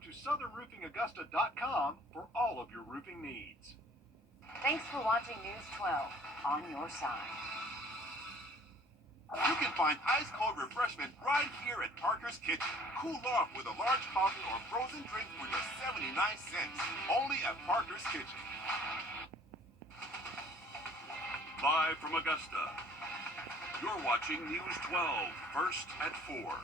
to southernroofingaugusta.com for all of your roofing needs. Thanks for watching News 12 on your side. You can find ice-cold refreshment right here at Parker's Kitchen. Cool off with a large coffee or frozen drink for just 79 cents. Only at Parker's Kitchen. Live from Augusta, you're watching News 12, first at 4.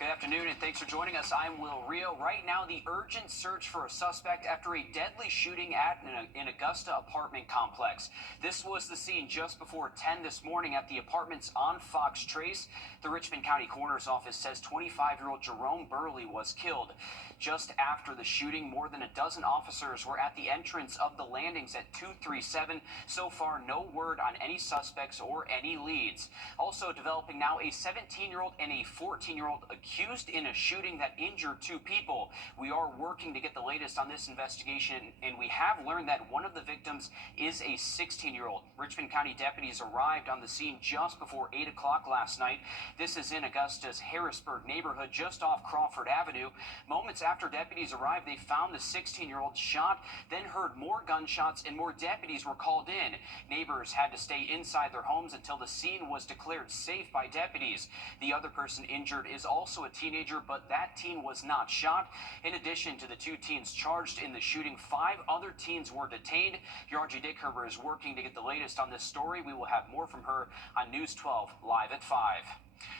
Good afternoon and thanks for joining us. I'm Will Rio. Right now, the urgent search for a suspect after a deadly shooting at an Augusta apartment complex. This was the scene just before 10 this morning at the apartments on Fox Trace. The Richmond County Coroner's Office says 25-year-old Jerome Burley was killed. Just after the shooting, more than a dozen officers were at the entrance of the landings at 237. So far, no word on any suspects or any leads. Also developing now, a 17-year-old and a 14-year-old accused in a shooting that injured two people. We are working to get the latest on this investigation, and we have learned that one of the victims is a 16-year-old. Richmond County deputies arrived on the scene just before 8 o'clock last night. This is in Augusta's Harrisburg neighborhood, just off Crawford Avenue. Moments after deputies arrived, they found the 16-year-old shot, then heard more gunshots and more deputies were called in. Neighbors had to stay inside their homes until the scene was declared safe by deputies. The other person injured is also a teenager, but that teen was not shot. In addition to the two teens charged in the shooting, 5 other teens were detained. Yarji Dickherber is working to get the latest on this story. We will have more from her on News 12 live at 5.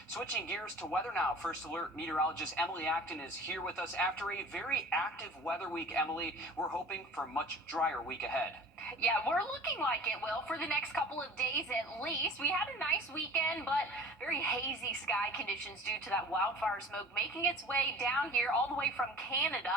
Switching gears to weather now. First Alert meteorologist Emily Acton is here with us after a very active weather week. Emily, we're hoping for a much drier week ahead. Yeah, we're looking like it will for the next couple of days at least. We had a nice weekend, but very hazy sky conditions due to that wildfire smoke making its way down here all the way from Canada.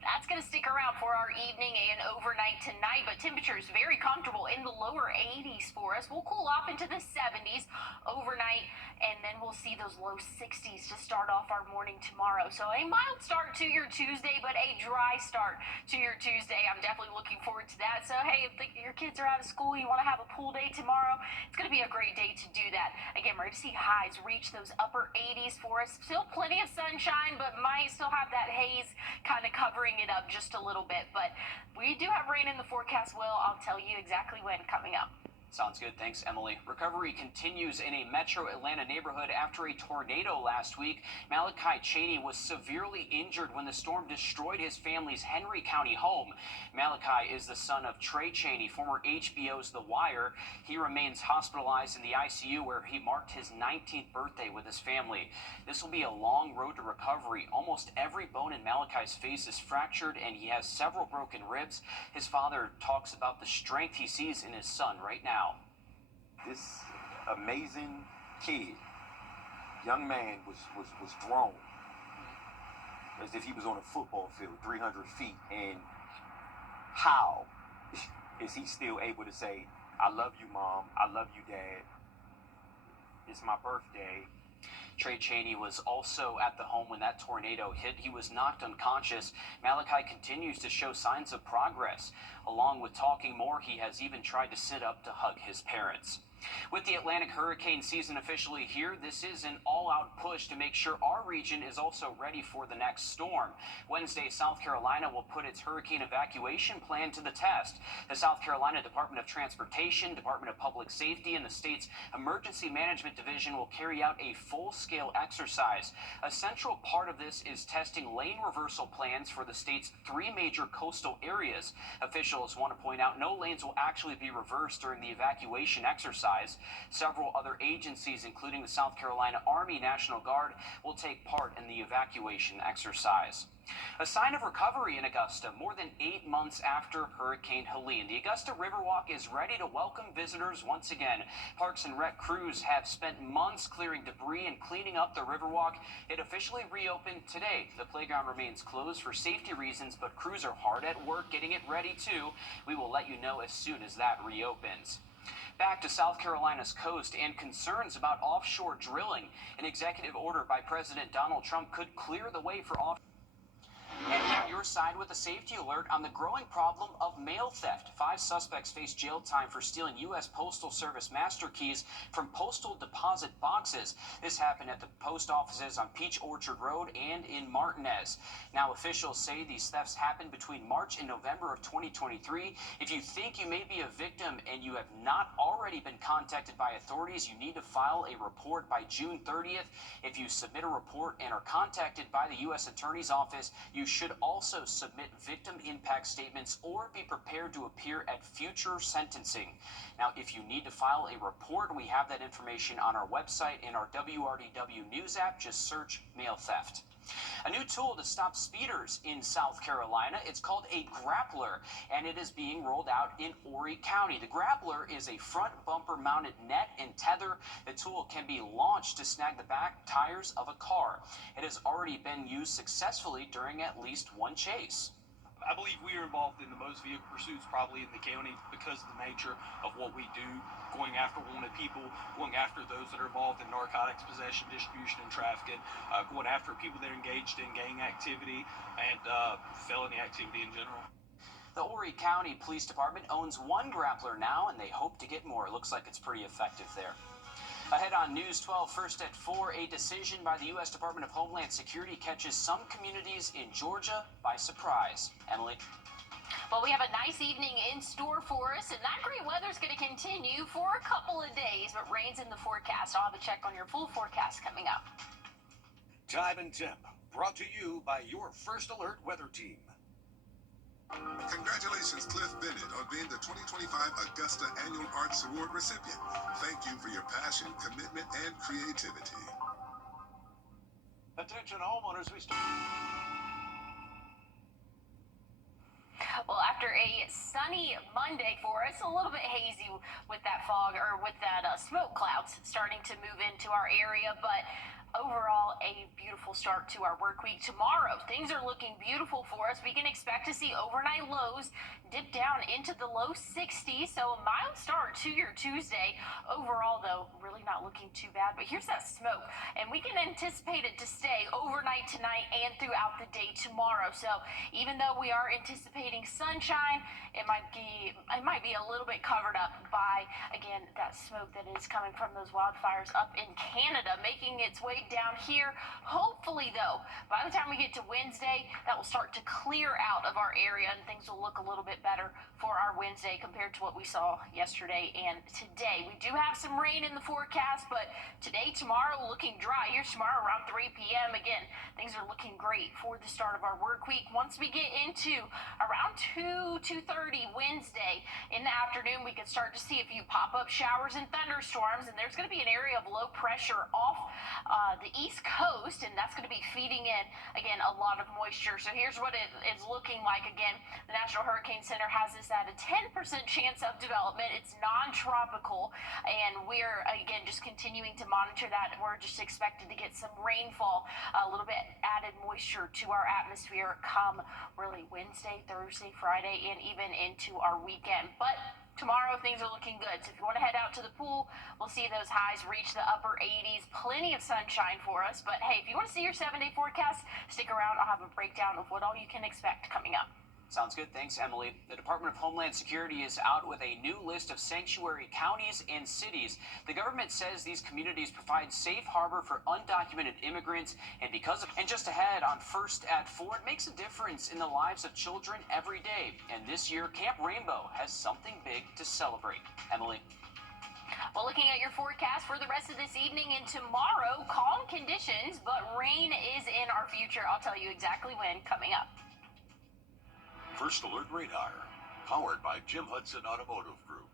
That's going to stick around for our evening and overnight tonight, but temperatures very comfortable in the lower 80s for us. We'll cool off into the 70s overnight, and then we'll see those low 60s to start off our morning tomorrow. So a mild start to your Tuesday, but a dry start to your Tuesday. I'm definitely looking forward to that. So, hey, if your kids are out of school, you want to have a pool day tomorrow, it's going to be a great day to do that. Again, we're going to see highs reach those upper 80s for us. Still plenty of sunshine, but might still have that haze kind of covering it up just a little bit. But we do have rain in the forecast. Will, I'll tell you exactly when coming up. Sounds good. Thanks, Emily. Recovery continues in a metro Atlanta neighborhood after a tornado last week. Malachi Cheney was severely injured when the storm destroyed his family's Henry County home. Malachi is the son of Trey Cheney, former HBO's The Wire. He remains hospitalized in the ICU where he marked his 19th birthday with his family. This will be a long road to recovery. Almost every bone in Malachi's face is fractured and he has several broken ribs. His father talks about the strength he sees in his son right now. This amazing kid, young man, was grown as if he was on a football field, 300 feet. And how is he still able to say, I love you, Mom, I love you, Dad, it's my birthday? Trey Cheney was also at the home when that tornado hit. He was knocked unconscious. Malachi continues to show signs of progress. Along with talking more, he has even tried to sit up to hug his parents. With the Atlantic hurricane season officially here, this is an all-out push to make sure our region is also ready for the next storm. Wednesday, South Carolina will put its hurricane evacuation plan to the test. The South Carolina Department of Transportation, Department of Public Safety, and the state's Emergency Management Division will carry out a full-scale exercise. A central part of this is testing lane reversal plans for the state's 3 major coastal areas. Officials want to point out no lanes will actually be reversed during the evacuation exercise. Several other agencies, including the South Carolina Army National Guard, will take part in the evacuation exercise. A sign of recovery in Augusta more than 8 months after Hurricane Helene. The Augusta Riverwalk is ready to welcome visitors once again. Parks and Rec crews have spent months clearing debris and cleaning up the Riverwalk. It officially reopened today. The playground remains closed for safety reasons, but crews are hard at work getting it ready too. We will let you know as soon as that reopens. Back to South Carolina's coast and concerns about offshore drilling. An executive order by President Donald Trump could clear the way for offshore. And hit your side with a safety alert on the growing problem of mail theft. 5 suspects face jail time for stealing U.S. Postal Service master keys from postal deposit boxes. This happened at the post offices on Peach Orchard Road and in Martinez. Now, officials say these thefts happened between March and November of 2023. If you think you may be a victim and you have not already been contacted by authorities, you need to file a report by June 30th. If you submit a report and are contacted by the U.S. Attorney's Office, you should also submit victim impact statements or be prepared to appear at future sentencing. Now, if you need to file a report, we have that information on our website and our WRDW News app. Just search mail theft. A new tool to stop speeders in South Carolina. It's called a grappler, and it is being rolled out in Horry County. The grappler is a front bumper mounted net and tether. The tool can be launched to snag the back tires of a car. It has already been used successfully during at least one chase. I believe we are involved in the most vehicle pursuits probably in the county because of the nature of what we do, going after wanted people, going after those that are involved in narcotics possession, distribution, and trafficking, going after people that are engaged in gang activity and felony activity in general. The Horry County Police Department owns one grappler now, and they hope to get more. It looks like it's pretty effective there. Ahead on News 12, first at 4, a decision by the U.S. Department of Homeland Security catches some communities in Georgia by surprise. Emily? Well, we have a nice evening in store for us, and that great weather's going to continue for a couple of days, but rain's in the forecast. I'll have a check on your full forecast coming up. Time and Temp, brought to you by your First Alert weather team. Congratulations, Cliff Bennett, on being the 2025 Augusta Annual Arts Award recipient. Thank you for your passion, commitment, and creativity. Attention homeowners, Well, after a sunny Monday for us, a little bit hazy with that fog or with that smoke clouds starting to move into our area, but overall a beautiful start to our work week. Tomorrow, things are looking beautiful for us. We can expect to see overnight lows dip down into the low 60s, so a mild start to your Tuesday. Overall, though, really not looking too bad, but here's that smoke, and we can anticipate it to stay overnight tonight and throughout the day tomorrow. So even though we are anticipating sunshine, it might be a little bit covered up by, again, that smoke that is coming from those wildfires up in Canada, making its way down here. Hopefully, though, by the time we get to Wednesday, that will start to clear out of our area and things will look a little bit better for our Wednesday compared to what we saw yesterday and today. We do have some rain in the forecast, but today, tomorrow, looking dry. Here's tomorrow around 3 p.m. Again, things are looking great for the start of our work week. Once we get into around 2:30 Wednesday in the afternoon, we can start to see a few pop-up showers and thunderstorms, and there's going to be an area of low pressure off the East Coast, and that's going to be feeding in, again, a lot of moisture. So here's what it is looking like. Again, the National Hurricane Center has this at a 10% chance of development. It's non-tropical, and we're, again, just continuing to monitor that. We're just expected to get some rainfall, a little bit added moisture to our atmosphere come really Wednesday, Thursday, Friday, and even into our weekend. But tomorrow, things are looking good. So if you want to head out to the pool, we'll see those highs reach the upper 80s. Plenty of sunshine for us. But hey, if you want to see your 7-day forecast, stick around. I'll have a breakdown of what all you can expect coming up. Sounds good. Thanks, Emily. The Department of Homeland Security is out with a new list of sanctuary counties and cities. The government says these communities provide safe harbor for undocumented immigrants, and just ahead on First at 4, it makes a difference in the lives of children every day. And this year, Camp Rainbow has something big to celebrate. Emily. Well, looking at your forecast for the rest of this evening and tomorrow, calm conditions, but rain is in our future. I'll tell you exactly when coming up. First Alert Radar, powered by Jim Hudson Automotive Group.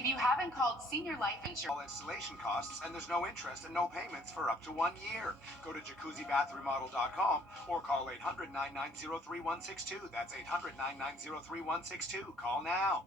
If you haven't called Senior Life Insurance, All installation costs, and there's no interest and no payments for up to 1 year. Go to jacuzzibathremodel.com or call 800-990-3162. That's 800-990-3162. Call now.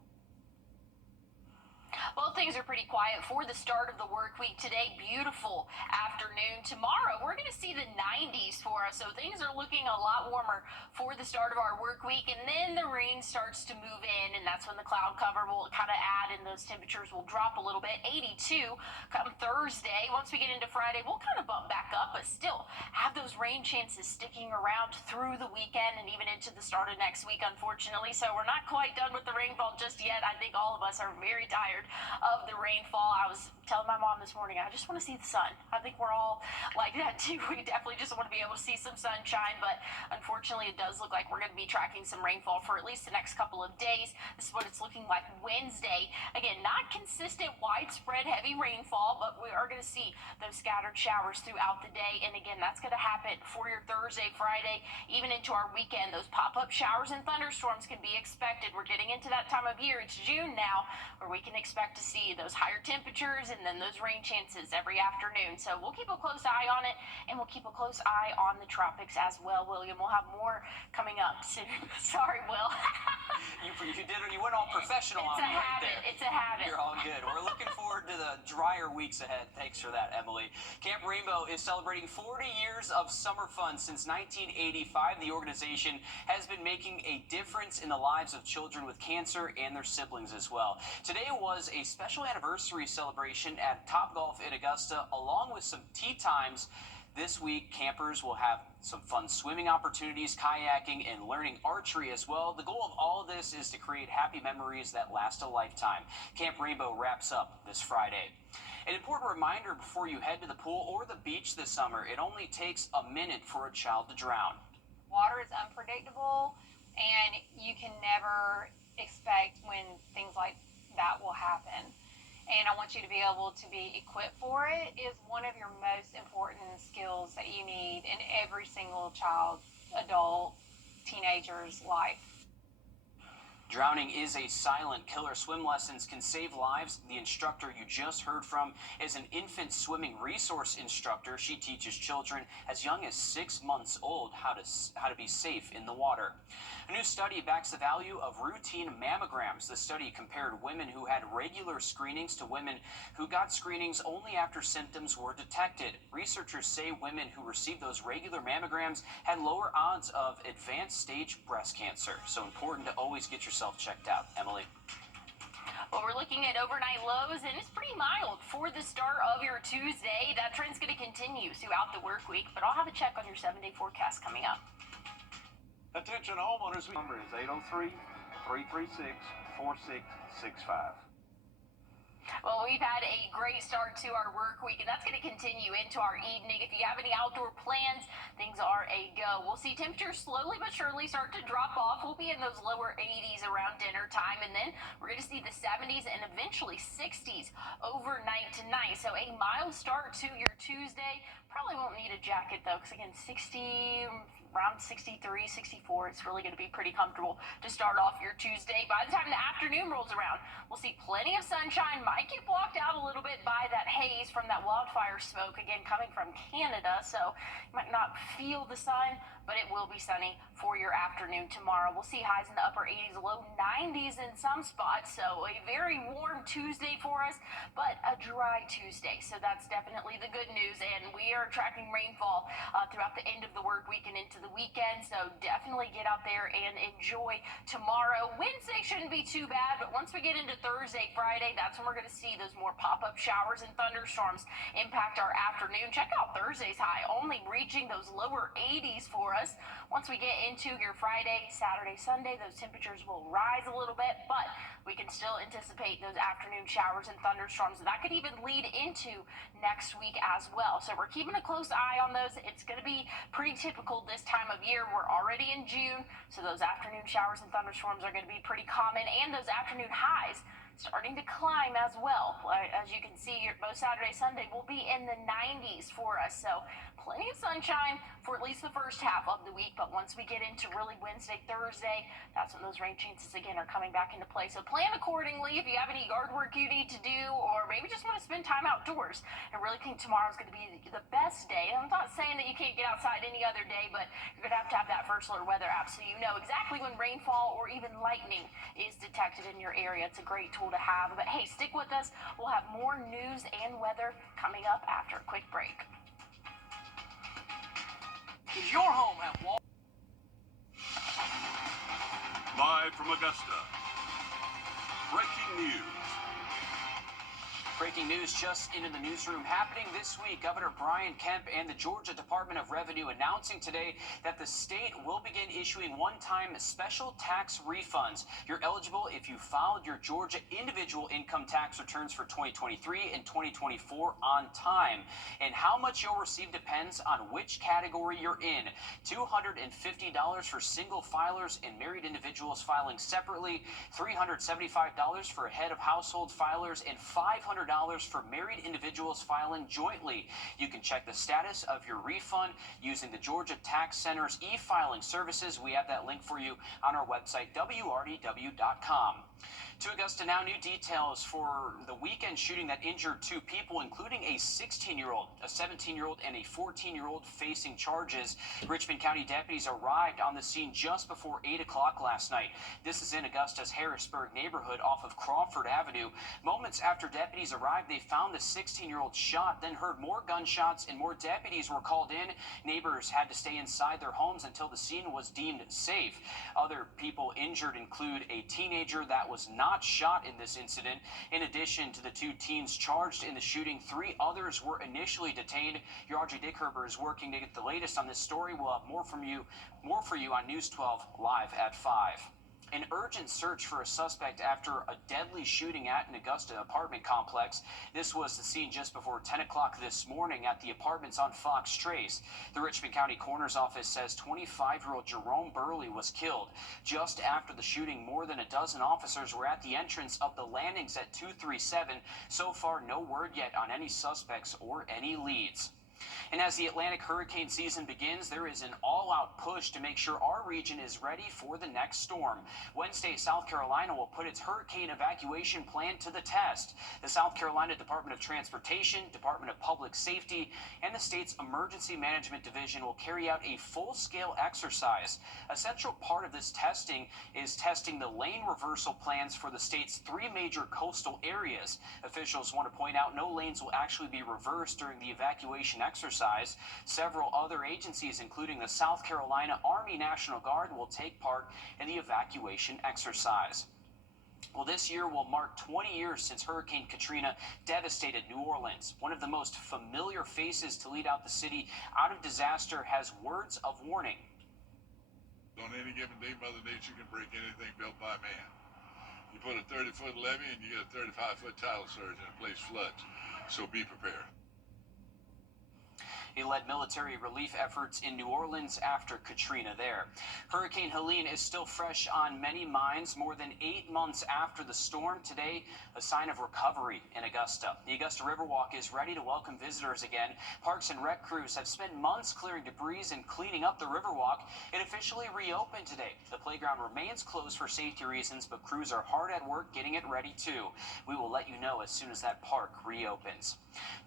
Well, things are pretty quiet for the start of the work week today. Beautiful afternoon. Tomorrow, we're going to see the 90s for us, so things are looking a lot warmer for the start of our work week. And then the rain starts to move in, and that's when the cloud cover will kind of add, and those temperatures will drop a little bit. 82 come Thursday. Once we get into Friday, we'll kind of bump back up, but still have those rain chances sticking around through the weekend and even into the start of next week, unfortunately. So we're not quite done with the rainfall just yet. I think all of us are very tired of the rainfall. I was telling my mom this morning, I just want to see the sun. I think we're all like that too. We definitely just want to be able to see some sunshine, but unfortunately it does look like we're going to be tracking some rainfall for at least the next couple of days. This is what it's looking like Wednesday. Again, not consistent, widespread, heavy rainfall, but we are going to see those scattered showers throughout the day. And again, that's going to happen for your Thursday, Friday, even into our weekend. Those pop-up showers and thunderstorms can be expected. We're getting into that time of year. It's June now, where we can expect to see those higher temperatures and then those rain chances every afternoon. So we'll keep a close eye on it, and we'll keep a close eye on the tropics as well, William. We'll have more coming up soon. Sorry, Will. You went all professional on me right there. It's a habit. You're all good. We're looking forward to the drier weeks ahead. Thanks for that, Emily. Camp Rainbow is celebrating 40 years of summer fun. Since 1985, the organization has been making a difference in the lives of children with cancer and their siblings as well. Today was a special anniversary celebration at Topgolf in Augusta, along with some tea times. This week, campers will have some fun swimming opportunities, kayaking, and learning archery as well. The goal of all of this is to create happy memories that last a lifetime. Camp Rainbow wraps up this Friday. An important reminder before you head to the pool or the beach this summer: it only takes a minute for a child to drown. Water is unpredictable, and you can never expect when things like that will happen. And I want you to be able to be equipped for it. Is one of your most important skills that you need in every single child, adult, teenager's life. Drowning is a silent killer. Swim lessons can save lives. The instructor you just heard from is an infant swimming resource instructor. She teaches children as young as 6 months old how to be safe in the water. A new study backs the value of routine mammograms. The study compared women who had regular screenings to women who got screenings only after symptoms were detected. Researchers say women who received those regular mammograms had lower odds of advanced stage breast cancer. So important to always get yourself checked out. Emily. Well, we're looking at overnight lows, and it's pretty mild for the start of your Tuesday. That trend's going to continue throughout the work week, but I'll have a check on your 7-day forecast coming up. Attention homeowners, number is 803-336-4665. Well, we've had a great start to our work week, and that's going to continue into our evening. If you have any outdoor plans, things are a go. We'll see temperatures slowly but surely start to drop off. We'll be in those lower 80s around dinner time, and then we're going to see the 70s and eventually 60s overnight tonight. So a mild start to your Tuesday. Probably won't need a jacket, though, because, again, 60, around 63, 64, it's really going to be pretty comfortable to start off your Tuesday. By the time the afternoon rolls around, we'll see plenty of sunshine. Might get blocked out a little bit by that haze from that wildfire smoke, again, coming from Canada. So you might not feel the sun, but it will be sunny for your afternoon tomorrow. We'll see highs in the upper 80s, low 90s in some spots. So a very warm Tuesday for us, but a dry Tuesday. So that's definitely the good news. And we are tracking rainfall throughout the end of the work week and into the weekend. So definitely get out there and enjoy tomorrow. Wednesday shouldn't be too bad, but once we get into Thursday, Friday, that's when we're going to see those more pop-up showers and thunderstorms impact our afternoon. Check out Thursday's high, only reaching those lower 80s for us. Once we get into your Friday, Saturday, Sunday, those temperatures will rise a little bit, but we can still anticipate those afternoon showers and thunderstorms. And that could even lead into next week as well. So we're keeping a close eye on those. It's going to be pretty typical this time of year. We're already in June, so those afternoon showers and thunderstorms are going to be pretty common, and those afternoon highs starting to climb as well. As you can see, both Saturday, Sunday will be in the 90s for us. So plenty of sunshine for at least the first half of the week. But once we get into really Wednesday, Thursday, that's when those rain chances again are coming back into play. So plan accordingly if you have any yard work you need to do, or maybe just want to spend time outdoors. I really think tomorrow's going to be the best day. I'm not saying that you can't get outside any other day, but you're going to have that First Alert weather app so you know exactly when rainfall or even lightning is detected in your area. It's a great tool to have. But hey, stick with us. We'll have more news and weather coming up after a quick break. Does your home have water? Live from Augusta. Breaking news. Breaking news just into the newsroom happening this week. Governor Brian Kemp and the Georgia Department of Revenue announcing today that the state will begin issuing one-time special tax refunds. You're eligible if you filed your Georgia individual income tax returns for 2023 and 2024 on time. And how much you'll receive depends on which category you're in. $250 for single filers and married individuals filing separately, $375 for a head of household filers, and $500 for married individuals filing jointly. You can check the status of your refund using the Georgia Tax Center's e-filing services. We have that link for you on our website, wrdw.com. To Augusta now, new details for the weekend shooting that injured two people, including a 16-year-old, a 17-year-old, and a 14-year-old facing charges. Richmond County deputies arrived on the scene just before 8 o'clock last night. This is in Augusta's Harrisburg neighborhood off of Crawford Avenue. Moments after deputies arrived, they found the 16-year-old shot, then heard more gunshots and more deputies were called in. Neighbors had to stay inside their homes until the scene was deemed safe. Other people injured include a teenager that was not shot in this incident. In addition to the two teens charged in the shooting, 3 others were initially detained. Your Audrey Dickherber is working to get the latest on this story. We'll have more for you on News 12 live at 5. An urgent search for a suspect after a deadly shooting at an Augusta apartment complex. This was the scene just before 10 o'clock this morning at the apartments on Fox Trace. The Richmond County Coroner's Office says 25-year-old Jerome Burley was killed. Just after the shooting, more than a dozen officers were at the entrance of the landings at 237. So far, no word yet on any suspects or any leads. And as the Atlantic hurricane season begins, there is an all-out push to make sure our region is ready for the next storm. Wednesday, South Carolina will put its hurricane evacuation plan to the test. The South Carolina Department of Transportation, Department of Public Safety, and the state's Emergency Management Division will carry out a full-scale exercise. A central part of this testing is testing the lane reversal plans for the state's 3 major coastal areas. Officials want to point out no lanes will actually be reversed during the evacuation exercise. Several other agencies, including the South Carolina Army National Guard, will take part in the evacuation exercise. Well, this year will mark 20 years since Hurricane Katrina devastated New Orleans. One of the most familiar faces to lead out the city out of disaster has words of warning. On any given day, Mother Nature can break anything built by man. You put a 30-foot levee and you get a 35-foot tidal surge and the place floods. So be prepared. He led military relief efforts in New Orleans after Katrina there. Hurricane Helene is still fresh on many minds. More than 8 months after the storm, today, a sign of recovery in Augusta. The Augusta Riverwalk is ready to welcome visitors again. Parks and Rec crews have spent months clearing debris and cleaning up the Riverwalk. It officially reopened today. The playground remains closed for safety reasons, but crews are hard at work getting it ready too. We will let you know as soon as that park reopens.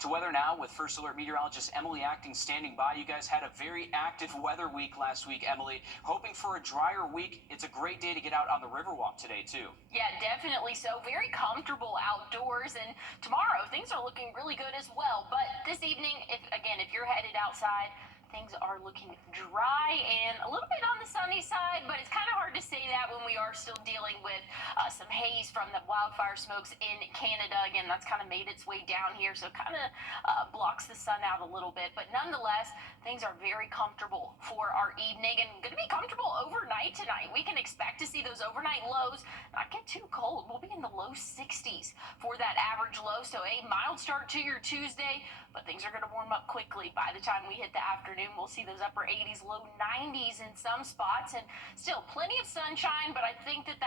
To weather now with First Alert meteorologist Emily Acting standing by. You guys had a very active weather week last week, Emily. Hoping for a drier week. It's a great day to get out on the Riverwalk today, too. Yeah, definitely so. Very comfortable outdoors. And tomorrow, things are looking really good as well. But this evening, if you're headed outside, things are looking dry and a little bit on the sunny side, but it's kind of hard to say that when we are still dealing with some haze from the wildfire smokes in Canada. Again, that's kind of made its way down here, so it kind of blocks the sun out a little bit. But nonetheless, things are very comfortable for our evening and going to be comfortable overnight tonight. We can expect to see those overnight lows not get too cold. We'll be in the low 60s for that average low, so a mild start to your Tuesday, but things are going to warm up quickly by the time we hit the afternoon. afternoon. We'll see those upper 80s, low 90s in some spots, and still plenty of sunshine, but I think that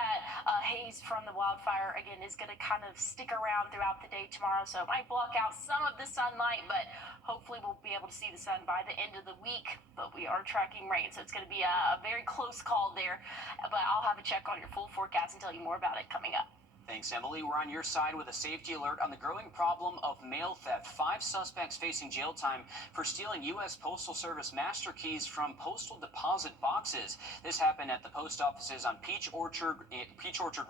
haze from the wildfire, again, is going to kind of stick around throughout the day tomorrow, so it might block out some of the sunlight, but hopefully we'll be able to see the sun by the end of the week. But we are tracking rain, so it's going to be a very close call there, but I'll have a check on your full forecast and tell you more about it coming up. Thanks, Emily. We're on your side with a safety alert on the growing problem of mail theft. 5 suspects facing jail time for stealing U.S. Postal Service master keys from postal deposit boxes. This happened at the post offices on Peach Orchard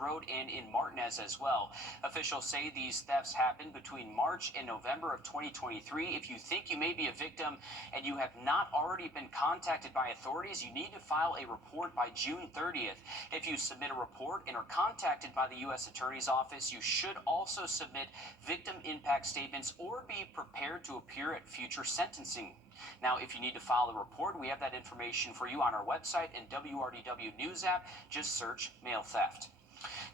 Road and in Martinez as well. Officials say these thefts happened between March and November of 2023. If you think you may be a victim and you have not already been contacted by authorities, you need to file a report by June 30th. If you submit a report and are contacted by the U.S. Attorney's Office, you should also submit victim impact statements or be prepared to appear at future sentencing. Now, if you need to file a report, we have that information for you on our website and WRDW News app. Just search mail theft.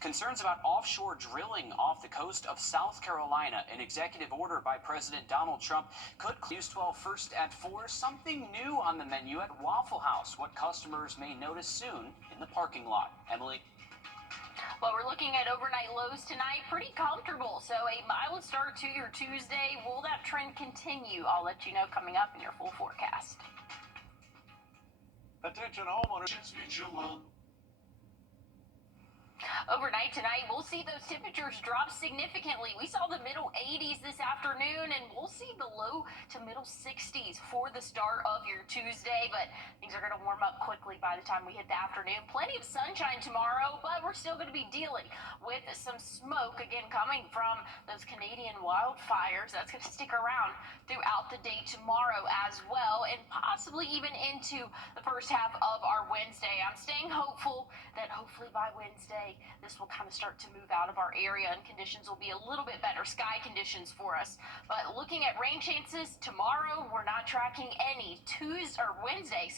Concerns about offshore drilling off the coast of South Carolina. An executive order by President Donald Trump could News 12 first at 4. Something new on the menu at Waffle House. What customers may notice soon in the parking lot. Emily? Well, we're looking at overnight lows tonight, pretty comfortable. So a mild start to your Tuesday. Will that trend continue? I'll let you know coming up in your full forecast. Attention homeowners. Overnight tonight, we'll see those temperatures drop significantly. We saw the middle 80s this afternoon, and we'll see the low to middle 60s for the start of your Tuesday, but things are going to warm up quickly by the time we hit the afternoon. Plenty of sunshine tomorrow, but we're still going to be dealing with some smoke, again, coming from those Canadian wildfires. That's going to stick around throughout the day tomorrow as well, and possibly even into the first half of our Wednesday. I'm staying hopeful that hopefully by Wednesday, this will kind of start to move out of our area and conditions will be a little bit better, sky conditions for us. But looking at rain chances tomorrow, we're not tracking any. Wednesday,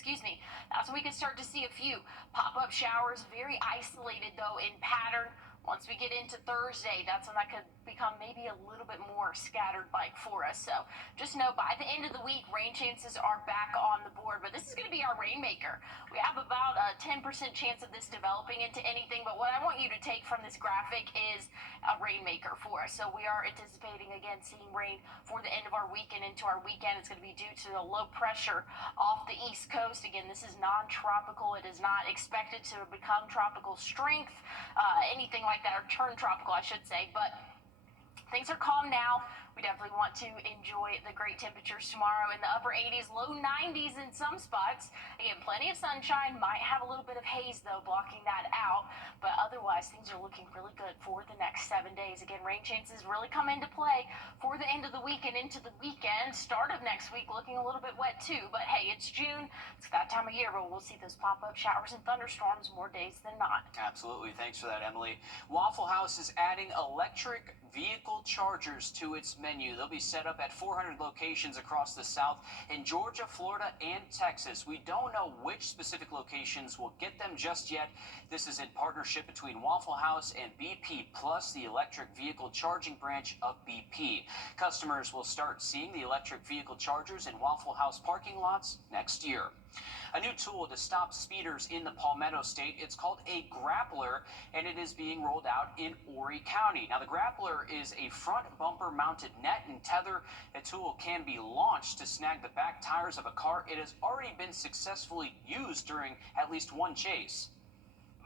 that's when we can start to see a few pop-up showers, very isolated though in pattern. Once we get into Thursday, that's when that could become maybe a little bit more scattered like for us. So just know by the end of the week, rain chances are back on the board. But this is going to be our rainmaker. We have about a 10% chance of this developing into anything. But what I want you to take from this graphic is a rainmaker for us. So we are anticipating, again, seeing rain for the end of our week and into our weekend. It's going to be due to the low pressure off the East Coast. Again, this is non-tropical. It is not expected to become tropical strength, anything like that, or turn tropical, I should say, but things are calm now. We definitely want to enjoy the great temperatures tomorrow in the upper 80s, low 90s in some spots. Again, plenty of sunshine. Might have a little bit of haze, though, blocking that out. But otherwise, things are looking really good for the next 7 days. Again, rain chances really come into play for the end of the week and into the weekend. Start of next week looking a little bit wet, too. But, hey, it's June. It's that time of year where we'll see those pop-up showers and thunderstorms more days than not. Absolutely. Thanks for that, Emily. Waffle House is adding electric vehicle chargers to its menu. They'll be set up at 400 locations across the South in Georgia, Florida, and Texas. We don't know which specific locations will get them just yet. This is in partnership between Waffle House and BP Plus, the electric vehicle charging branch of BP. Customers will start seeing the electric vehicle chargers in Waffle House parking lots next year. A new tool to stop speeders in the Palmetto State. It's called a grappler, and it is being rolled out in Horry County. Now, the grappler is a front bumper-mounted net and tether. The tool can be launched to snag the back tires of a car. It has already been successfully used during at least one chase.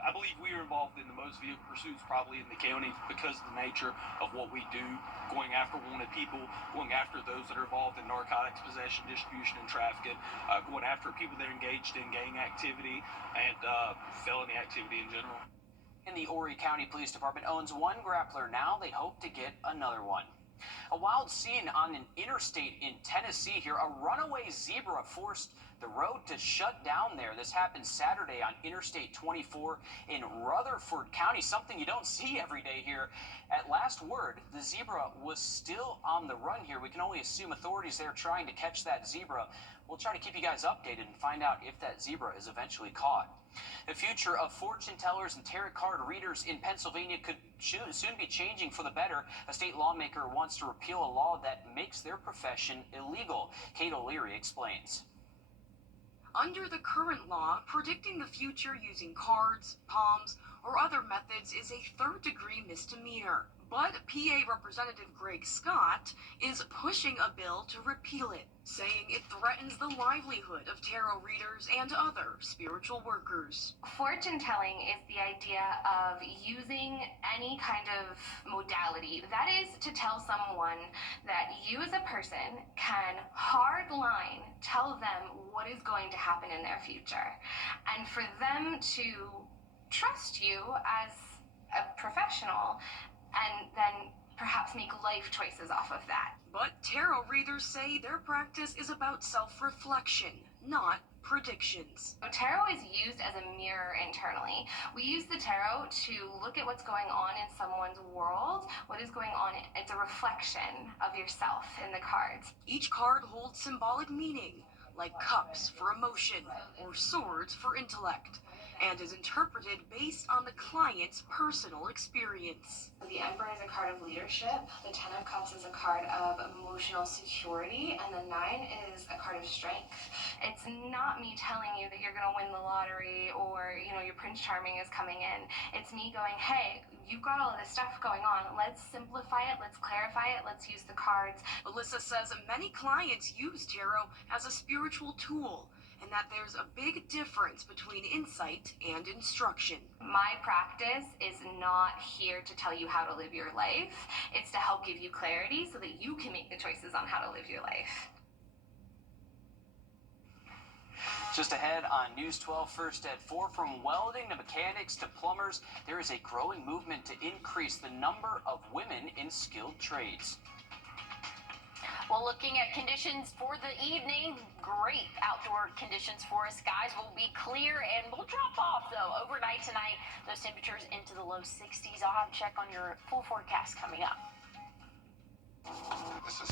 I believe we are involved in the most vehicle pursuits probably in the county because of the nature of what we do, going after wanted people, going after those that are involved in narcotics possession, distribution, and trafficking, going after people that are engaged in gang activity and felony activity in general. And the Horry County Police Department owns one grappler now. They hope to get another one. A wild scene on an interstate in Tennessee here. A runaway zebra forced the road to shut down there. This happened Saturday on Interstate 24 in Rutherford County, something you don't see every day here. At last word, the zebra was still on the run here. We can only assume authorities there trying to catch that zebra. We'll try to keep you guys updated and find out if that zebra is eventually caught. The future of fortune tellers and tarot card readers in Pennsylvania could soon be changing for the better. A state lawmaker wants to repeal a law that makes their profession illegal. Kate O'Leary explains. Under the current law, predicting the future using cards, palms, or other methods is a third-degree misdemeanor. But PA Representative Greg Scott is pushing a bill to repeal it, saying it threatens the livelihood of tarot readers and other spiritual workers. Fortune telling is the idea of using any kind of modality. That is to tell someone that you as a person can hard line tell them what is going to happen in their future. And for them to trust you as a professional and then perhaps make life choices off of that. But tarot readers say their practice is about self-reflection, not predictions. So tarot is used as a mirror internally. We use the tarot to look at what's going on in someone's world, what is going on. It's a reflection of yourself in the cards. Each card holds symbolic meaning, like cups for emotion or swords for intellect, and is interpreted based on the client's personal experience. The Emperor is a card of leadership, the Ten of Cups is a card of emotional security, and the Nine is a card of strength. It's not me telling you that you're going to win the lottery or, your Prince Charming is coming in. It's me going, hey, you've got all of this stuff going on. Let's simplify it, let's clarify it, let's use the cards. Alyssa says many clients use tarot as a spiritual tool, and that there's a big difference between insight and instruction. My practice is not here to tell you how to live your life. It's to help give you clarity so that you can make the choices on how to live your life. Just ahead on News 12 First at 4, from welding to mechanics to plumbers, there is a growing movement to increase the number of women in skilled trades. Well, looking at conditions for the evening, great outdoor conditions for us. Skies will be clear and will drop off, though, overnight tonight. Those temperatures into the low 60s. I'll have a check on your full forecast coming up. This is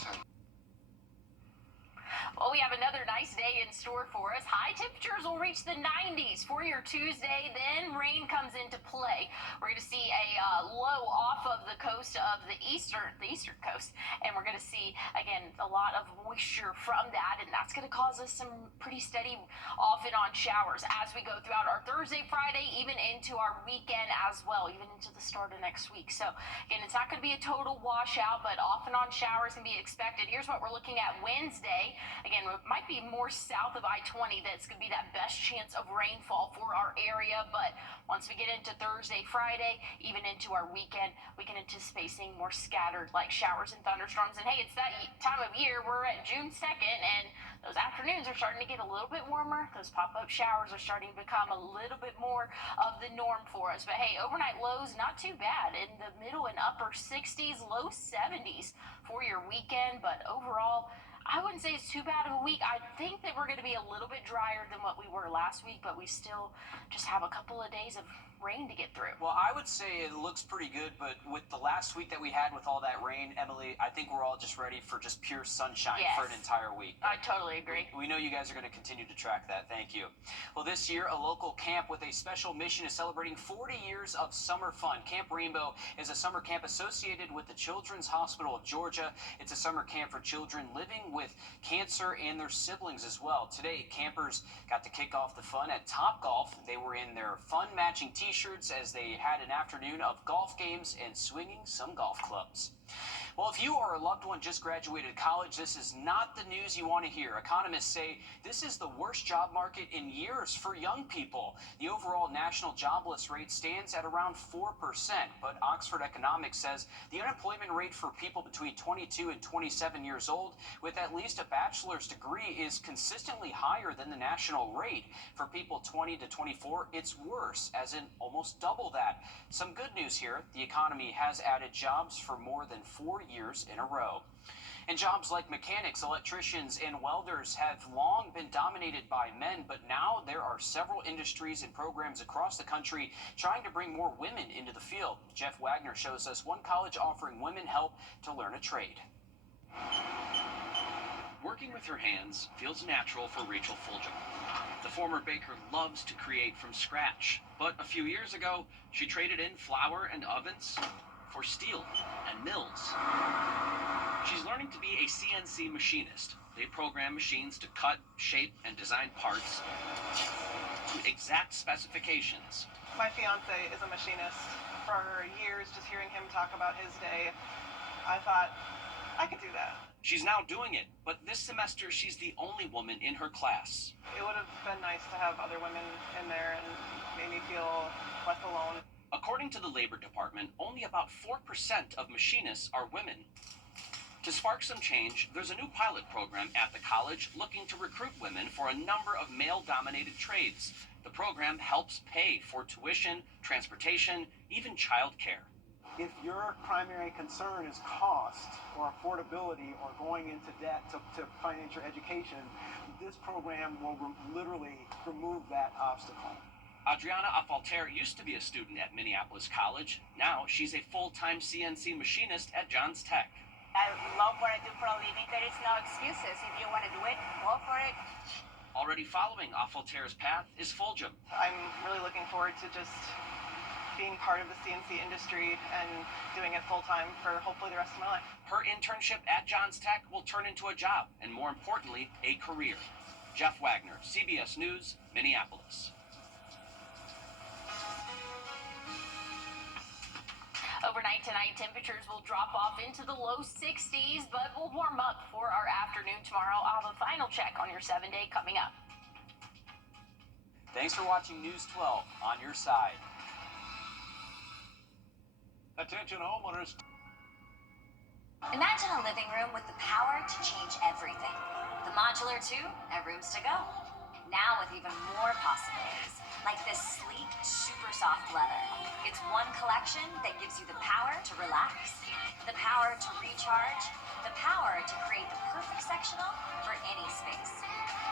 Well, we have another nice day in store for us. High temperatures will reach the 90s for your Tuesday. Then rain comes into play. We're going to see a low off of the coast of the eastern coast, and we're going to see again a lot of moisture from that, and that's going to cause us some pretty steady off and on showers as we go throughout our Thursday, Friday, even into our weekend as well, even into the start of next week. So again, it's not going to be a total washout, but off and on showers can be expected. Here's what we're looking at Wednesday. Again, it might be more south of I-20 that's going to be that best chance of rainfall for our area. But once we get into Thursday, Friday, even into our weekend, we can anticipate seeing more scattered like showers and thunderstorms. And hey, it's that time of year. We're at June 2nd, and those afternoons are starting to get a little bit warmer. Those pop-up showers are starting to become a little bit more of the norm for us. But hey, overnight lows, not too bad. In the middle and upper 60s, low 70s for your weekend. But overall, I wouldn't say it's too bad of a week. I think that we're going to be a little bit drier than what we were last week, but we still just have a couple of days of rain to get through. Well, I would say it looks pretty good, but with the last week that we had with all that rain, Emily, I think we're all just ready for just pure sunshine for an entire week. I totally agree. We know you guys are going to continue to track that. Thank you. Well, this year, a local camp with a special mission is celebrating 40 years of summer fun. Camp Rainbow is a summer camp associated with the Children's Hospital of Georgia. It's a summer camp for children living with cancer and their siblings as well. Today, campers got to kick off the fun at Top Golf. They were in their fun matching t-shirts as they had an afternoon of golf games and swinging some golf clubs. Well, if you or a loved one just graduated college, this is not the news you want to hear. Economists say this is the worst job market in years for young people. The overall national jobless rate stands at around 4%, but Oxford Economics says the unemployment rate for people between 22 and 27 years old with at least a bachelor's degree is consistently higher than the national rate. For people 20 to 24, it's worse, as in almost double that. Some good news here. The economy has added jobs for more than 4 years in a row. And jobs like mechanics, electricians, and welders have long been dominated by men, but now there are several industries and programs across the country trying to bring more women into the field. Jeff Wagner shows us one college offering women help to learn a trade. Working with her hands feels natural for Rachel Fulgham. The former baker loves to create from scratch, but a few years ago, she traded in flour and ovens for steel and mills. She's learning to be a CNC machinist, They program machines to cut, shape, and design parts to exact specifications. My fiance is a machinist. For years, just hearing him talk about his day, I thought, I could do that. She's now doing it, but this semester she's the only woman in her class. It would have been nice to have other women in there and made me feel less alone. According to the Labor Department, only about 4% of machinists are women. To spark some change, there's a new pilot program at the college looking to recruit women for a number of male-dominated trades. The program helps pay for tuition, transportation, even childcare. If your primary concern is cost or affordability or going into debt to finance your education, this program will literally remove that obstacle. Adriana Afalter used to be a student at Minneapolis College. Now she's a full-time CNC machinist at Johns Tech. I love what I do for a living. There is no excuses. If you want to do it, go for it. Already following Afalter's path is Fulgham. I'm really looking forward to just being part of the CNC industry and doing it full-time for hopefully the rest of my life. Her internship at Johns Tech will turn into a job, and more importantly, a career. Jeff Wagner, CBS News, Minneapolis. Overnight tonight, temperatures will drop off into the low 60s, but will warm up for our afternoon tomorrow. I'll have a final check on your 7-day coming up. Thanks for watching News 12 on your side. Attention homeowners. Imagine a living room with the power to change everything. The Modular 2 at Rooms to Go. Now with even more possibilities, like this sleek, super soft leather. It's one collection that gives you the power to relax, the power to recharge, the power to create the perfect sectional for any space.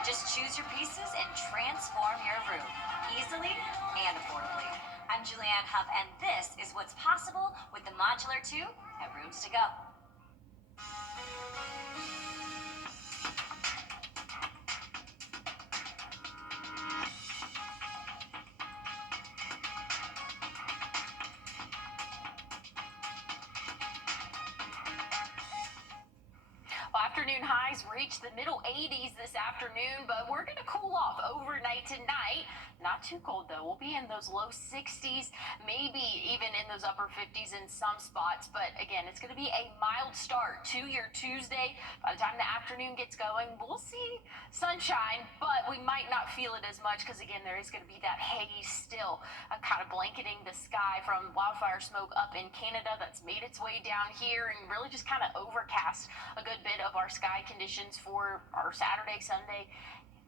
Just choose your pieces and transform your room, easily and affordably. I'm Julianne Huff, and this is what's possible with the Modular 2 at Rooms to Go. Well, afternoon highs reach the middle 80s this afternoon, but we're going to cool off overnight tonight. Not too cold, though. We'll be in those low 60s, maybe even in those upper 50s in some spots. But again, it's going to be a mild start to your Tuesday. By the time the afternoon gets going, we'll see sunshine, but we might not feel it as much because, again, there is going to be that haze still kind of blanketing the sky from wildfire smoke up in Canada that's made its way down here and really just kind of overcast a good bit of our sky conditions for our Saturday, Sunday,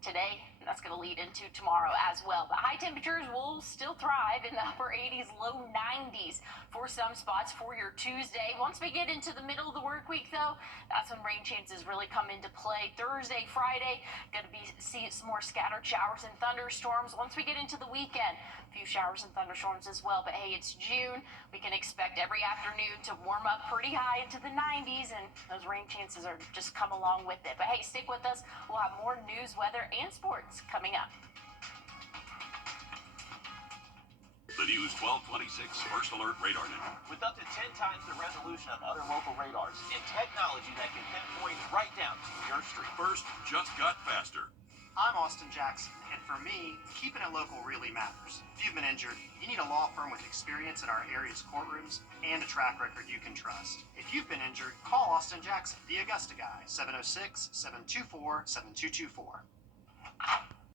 today. That's going to lead into tomorrow as well. The high temperatures will still thrive in the upper 80s, low 90s for some spots for your Tuesday. Once we get into the middle of the work week, though, that's when rain chances really come into play. Thursday, Friday, going to see some more scattered showers and thunderstorms. Once we get into the weekend, a few showers and thunderstorms as well. But hey, it's June. We can expect every afternoon to warm up pretty high into the 90s, and those rain chances are just come along with it. But hey, stick with us. We'll have more news, weather, and sports coming up. The News 1226 First Alert Radar Net. With up to 10 times the resolution of other local radars and technology that can pinpoint right down to your street. First just got faster. I'm Austin Jackson, and for me, keeping it local really matters. If you've been injured, you need a law firm with experience in our area's courtrooms and a track record you can trust. If you've been injured, call Austin Jackson, the Augusta guy, 706-724-7224.